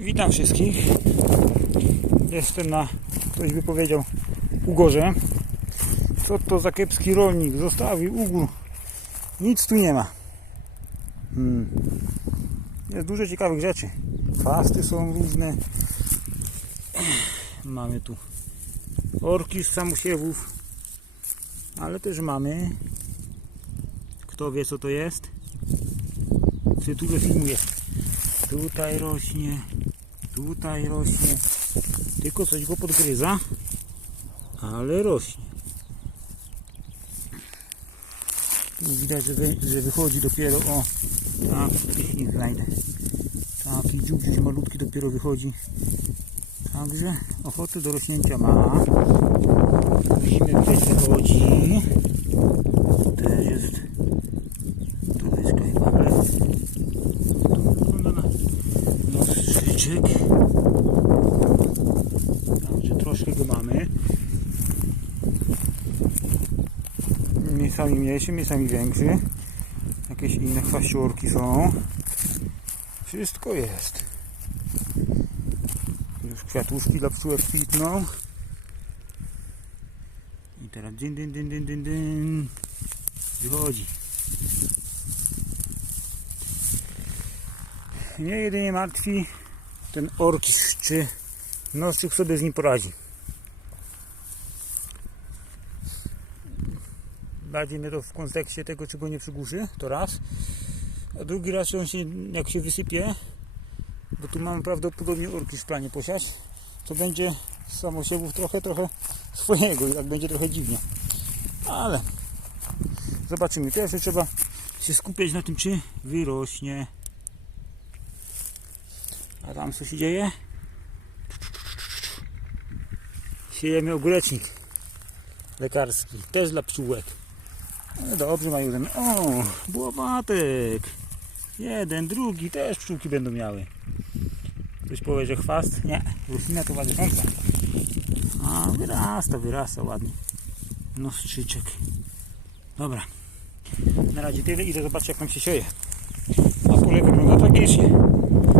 Witam wszystkich. Jestem na, ktoś by powiedział, ugorze. Co to za kiepski rolnik? Zostawił ugór. Nic tu nie ma. Hmm. Jest dużo ciekawych rzeczy. Fasty są różne. Mamy tu orki z samosiewów. Ale też mamy. Kto wie co to jest? W tytule filmu jest. Tutaj rośnie, tutaj rośnie. Tylko coś go podgryza, ale rośnie. Tu widać, że, wy, że wychodzi dopiero o. Tak, nie znajdę. Taki dziób gdzieś malutki dopiero wychodzi. Także ochotę do rośnięcia ma. Musimy widać wychodzi. Tu też jest. To jest kajmale. To wygląda na Nostryczek. Także troszkę go mamy. Miejscami mniejszy, miejscami większy. Jakieś inne chwaściorki są. Wszystko jest. Już kwiatuszki dla pszczółek kwitną. I teraz dyn, dyn, dyn, dyn, dyn, dyn. Wychodzi. Jedynie martwi ten orkisz, czy nostrzyk sobie z nim poradzi. Bardziej mnie to w kontekście tego, czy go nie przygłuszy, to raz. A drugi raz, on się, jak się wysypie, bo tu mamy prawdopodobnie orkisz w planie posiać, to będzie samosiewów trochę, trochę swojego i tak będzie trochę dziwnie. Ale zobaczymy. Pierwsze trzeba się skupiać na tym, czy wyrośnie. A tam co się dzieje? Siejemy ogórecznik lekarski, też dla pszczółek. No dobrze, mają jeden. O, błobatek. Jeden, drugi, też pszczółki będą miały. Ktoś powie, że chwast? Nie, roślina towarzysząca. A, wyrasta, wyrasta ładnie. Nostrzyczek. Dobra. Na razie tyle, idę zobaczyć jak tam się sieje. A pole wygląda tragicznie.